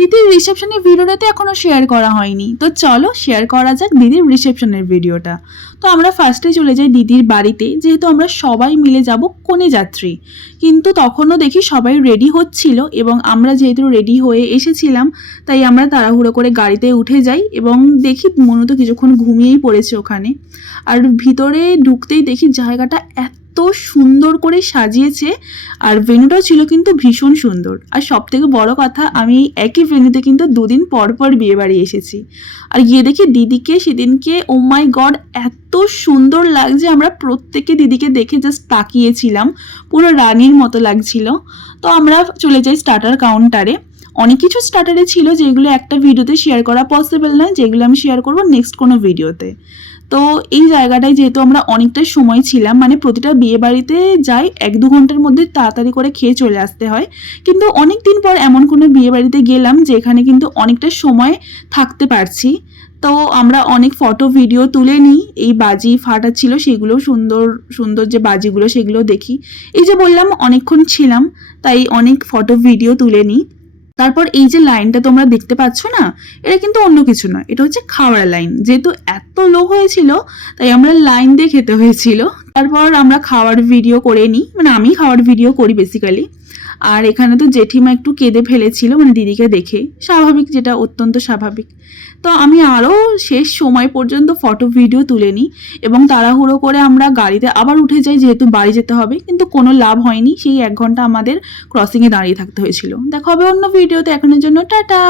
দিদির রিসেপশনের ভিডিওটা এখনো শেয়ার করা হয়নি, তো চলো শেয়ার করা যাক দিদির রিসেপশনের ভিডিওটা। তো আমরা ফার্স্টে চলে যাই দিদির বাড়িতে, যেহেতু আমরা সবাই মিলে যাব কনে যাত্রী। কিন্তু তখনও দেখি সবাই রেডি হচ্ছিল, এবং আমরা যেহেতু রেডি হয়ে এসেছিলাম তাই আমরা তাড়াহুড়ো করে গাড়িতে উঠে যাই এবং দেখি মনে তো কিছুক্ষণ ঘুমিয়েই পড়েছে ওখানে। আর ভিতরে ঢুকতেই দেখি জায়গাটা এত সুন্দর করে সাজিয়েছে, আর ভেন্যুটাও ছিল কিন্তু ভীষণ সুন্দর। আর সব থেকে বড় কথা, আমি একই ভেন্যুতে কিন্তু 2 দিন পর পর বিয়ে বাড়ি এসেছি। আর গিয়ে দেখি দিদিকে সেদিনকে, ও মাই গড, এত সুন্দর লাগছে। আমরা প্রত্যেকে দিদিকে দেখে জাস্ট তাকিয়েছিলাম, পুরো রানীর মতো লাগছিল। তো আমরা চলে যাই স্টার্টার কাউন্টারে। অনেক কিছু স্টার্টারে ছিল যেগুলো একটা ভিডিওতে শেয়ার করা পসিবল নয়, যেগুলো আমি শেয়ার করবো নেক্সট কোনো ভিডিওতে। তো এই জায়গাটায় যেহেতু আমরা অনেকটা সময় ছিলাম, মানে প্রতিটা বিয়ে বাড়িতে যাই 1-2 ঘন্টার মধ্যে তাড়াতাড়ি করে খেয়ে চলে আসতে হয়, কিন্তু অনেক দিন পর এমন কোনো বিয়ে বাড়িতে গেলাম যেখানে কিন্তু অনেকটা সময় থাকতে পারছি। তো আমরা অনেক ফটো ভিডিও তুলে নিই, এই বাজি ফাটাচ্ছিল সেগুলো, সুন্দর সুন্দর যে বাজিগুলো সেগুলো দেখি। এই যে বললাম অনেকক্ষণ ছিলাম, তাই অনেক ফটো ভিডিও তুলে নিই। তারপর এই যে লাইনটা তোমরা দেখতে পাচ্ছ না, এটা কিন্তু অন্য কিছু নয়, এটা হচ্ছে খাওয়ার লাইন। যেহেতু এত লোক হয়েছিল তাই আমরা লাইন দিয়ে খেতে হয়েছিল। তারপর আমরা খাওয়ার ভিডিও করে নিই, মানে আমি খাওয়ার ভিডিও করি বেসিক্যালি। আর এখানে তো জেঠিমা একটু কেঁদে ফেলেছিল, মানে দিদিকে দেখে, স্বাভাবিক, যেটা অত্যন্ত স্বাভাবিক। তো আমি আরও শেষ সময় পর্যন্ত ফটো ভিডিও তুলে নিই এবং তাড়াহুড়ো করে আমরা গাড়িতে আবার উঠে যাই, যেহেতু বাড়ি যেতে হবে। কিন্তু কোনো লাভ হয়নি, সেই 1 ঘন্টা আমাদের ক্রসিংয়ে দাঁড়িয়ে থাকতে হয়েছিল। দেখা হবে অন্য ভিডিওতে, এখনের জন্য টাটা।